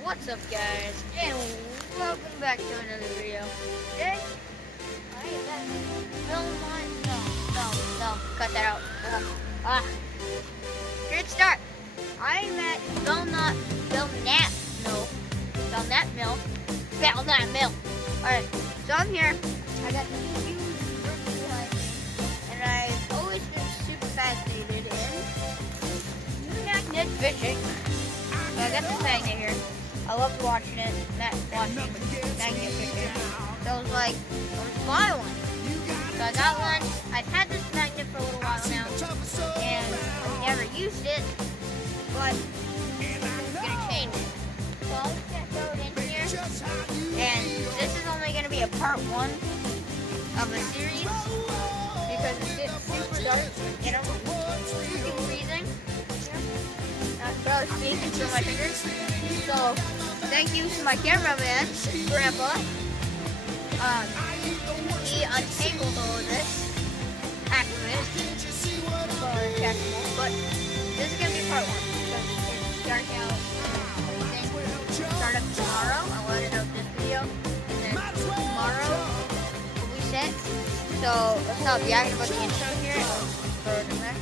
What's up, guys, and welcome back to another video. Today, I am at no, cut that out. Good start. I am at Belknap Mill. Alright, so I'm here. I got this huge river behind me, and I've always been super fascinated in magnet fishing. So I got this magnet here. I loved watching magnet fishing. So I was like, let's buy one. So I got one. I've had this magnet for a little while now, and I've never used it, but I'm gonna change it. So I'm just gonna throw it in here, and this is only gonna be a part 1 of a series because it's getting super dark and I'm freaking freezing. I'm barely speaking through my fingers. So thank you to my cameraman, Grandpa. He untangled all of this activist for technical, but this is gonna be part 1. So it's dark out. Start up tomorrow. I'll edit out this video, and then tomorrow we'll be set. So let's stop yapping about the intro here and we'll throw it in there.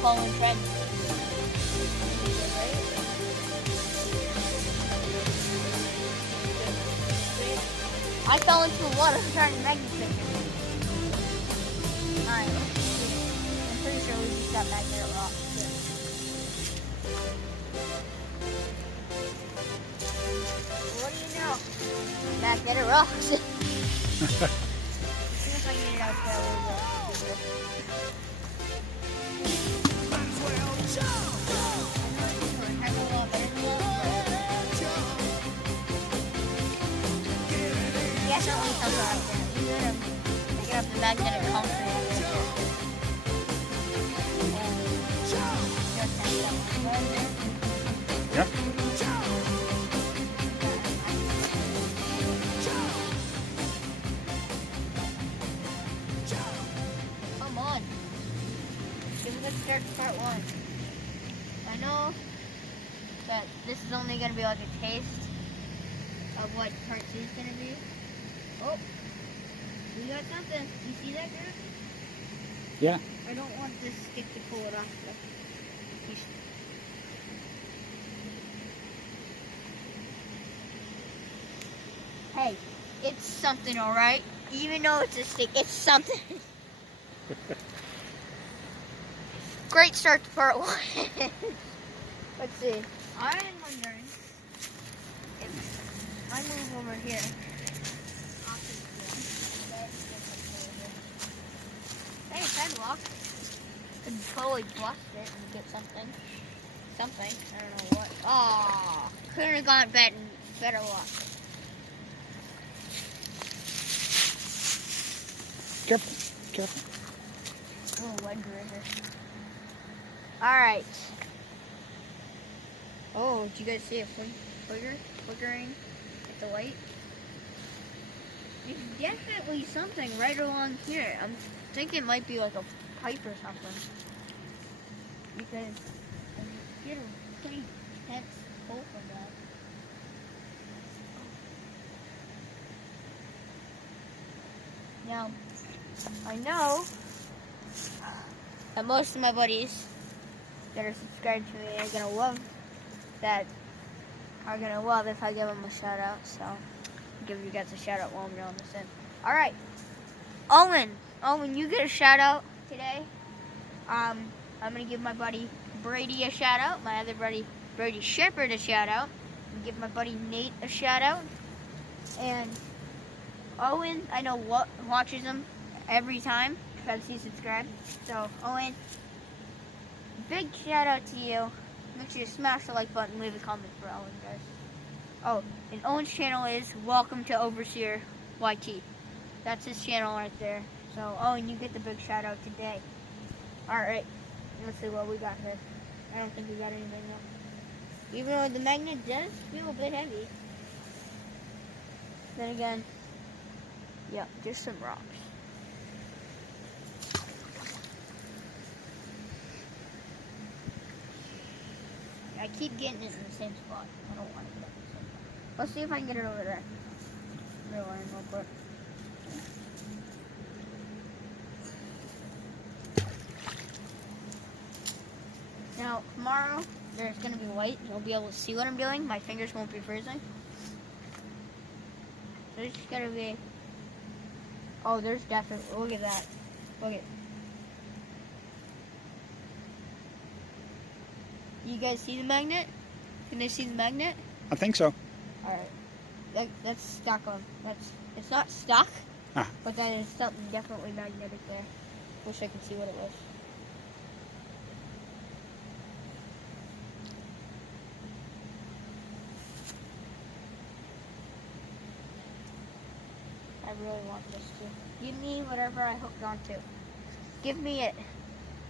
Following trend. I fell into the water starting magnet fishing. Alright, I'm pretty sure we just got magnet rock. What do you know? Magnet rocks. See if I can get it out there a little bit. Definitely comes out there. You're gonna pick up the magnetic concrete. Yep. Come on. Let's start part 1. I know that this is only gonna be like a taste of what part 2 is gonna be. Oh, we got something. You see that, girl? Yeah. I don't want this stick to pull it off. Hey, it's something, alright? Even though it's a stick, it's something. Great start to part 1. Let's see. I'm wondering if I move over here. Hey, sidewalk. Could totally bust it and get something. Something. I don't know what. Oh, couldn't have gone better luck. Careful. Careful. Oh, wedge river. Alright. Oh, did you guys see a flickering at the light? There's definitely something right along here. I'm thinking it might be like a pipe or something. Because I get a pretty intense pull from that. Now, I know that most of my buddies that are subscribed to me are gonna love that. Are gonna love if I give them a shout out. So, I'll give you guys a shout out while I'm doing this in. All right, Owen, you get a shout out today. I'm gonna give my buddy Brady a shout out. My other buddy Brady Shepherd a shout out. I'm gonna give my buddy Nate a shout out. And Owen, I know watches them every time because he's subscribed. So, Owen, big shout out to you. Make sure you smash the like button, leave a comment for Owen, guys. Oh, and Owen's channel is Welcome to Overseer YT. That's his channel right there. So, Owen, you get the big shout out today. Alright, let's see what we got here. I don't think we got anything else. Even though the magnet does feel a bit heavy. Then again, yeah, just some rocks. I keep getting it in the same spot. I don't want to get it in the same spot. Let's see if I can get it over there. Real quick. Now, tomorrow, there's going to be light. You'll be able to see what I'm doing. My fingers won't be freezing. There's going to be... Oh, there's definitely... Look at that. Look at... You guys see the magnet? Can they see the magnet? I think so. Alright. That's stuck on. It's not stuck, but that is something definitely magnetic there. Wish I could see what it was. I really want this to. Give me whatever I hooked onto. Give me it.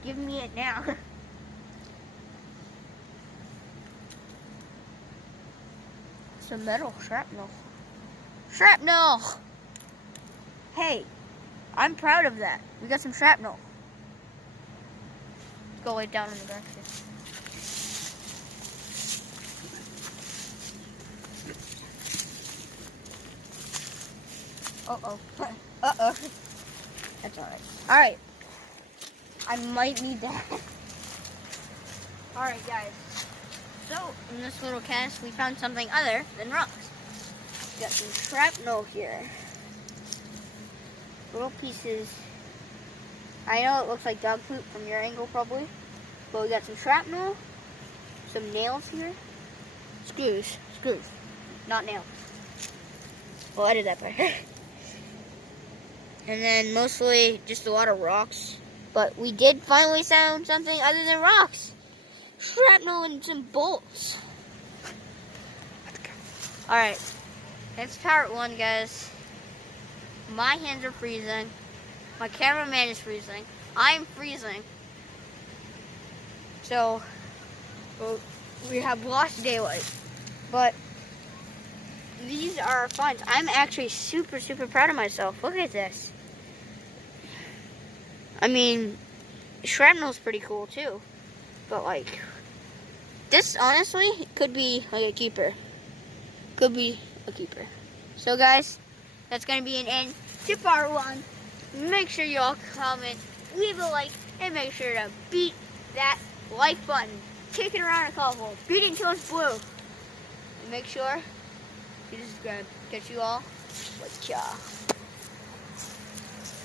Give me it now. Some metal shrapnel. Shrapnel! Hey, I'm proud of that. We got some shrapnel. Let's go lay down on the ground here. Uh-oh. Uh-oh. That's alright. Alright. I might need that. Alright, guys. So, in this little cast, we found something other than rocks. We got some shrapnel here. Little pieces. I know it looks like dog poop from your angle, probably. But we got some shrapnel. Some nails here. Screws. Not nails. We'll edit that part. And then mostly just a lot of rocks. But we did finally found something other than rocks. Shrapnel and some bolts. Alright. That's part one, guys. My hands are freezing. My cameraman is freezing. I'm freezing. So, well, we have lost daylight. But these are fun. I'm actually super, super proud of myself. Look at this. I mean, shrapnel's pretty cool too. But like, this honestly could be like a keeper. Could be a keeper. So guys, that's going to be an end to part one. Make sure you all comment, leave a like, and make sure to beat that like button. Kick it around a couple. Beat it until it's blue. And make sure you subscribe. Catch you all. Like,